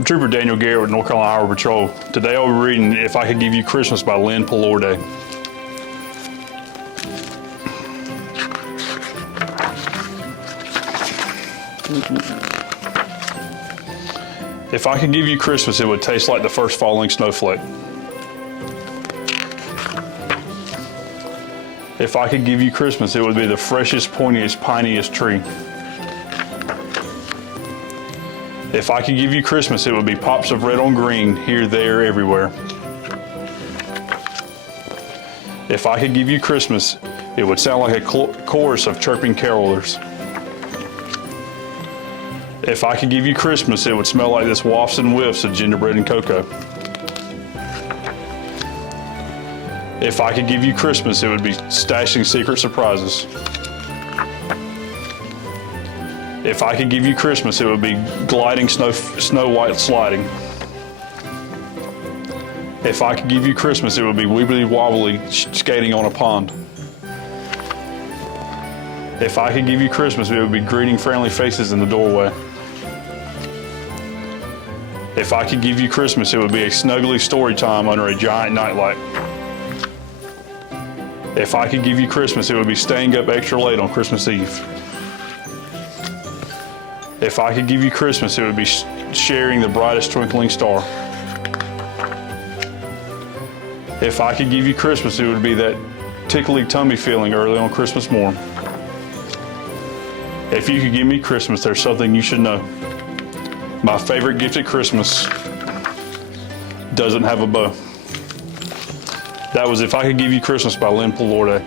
I'm Trooper Daniel Garrett with North Carolina Highway Patrol. Today I'll be reading If I Could Give You Christmas by Lynn Pelorde. If I could give you Christmas, it would taste like the first falling snowflake. If I could give you Christmas, it would be the freshest, pointiest, piniest tree. If I could give you Christmas, it would be pops of red on green, here, there, everywhere. If I could give you Christmas, it would sound like a chorus of chirping carolers. If I could give you Christmas, it would smell like this wafts and whiffs of gingerbread and cocoa. If I could give you Christmas, it would be stashing secret surprises. If I could give you Christmas, it would be gliding snow white sliding. If I could give you Christmas, it would be wibbly wobbly skating on a pond. If I could give you Christmas, it would be greeting friendly faces in the doorway. If I could give you Christmas, it would be a snuggly story time under a giant nightlight. If I could give you Christmas, it would be staying up extra late on Christmas Eve. If I could give you Christmas, it would be sharing the brightest twinkling star. If I could give you Christmas, it would be that tickly tummy feeling early on Christmas morn. If you could give me Christmas, there's something you should know. My favorite gift at Christmas doesn't have a bow. That was If I Could Give You Christmas by Lynn Pelorde.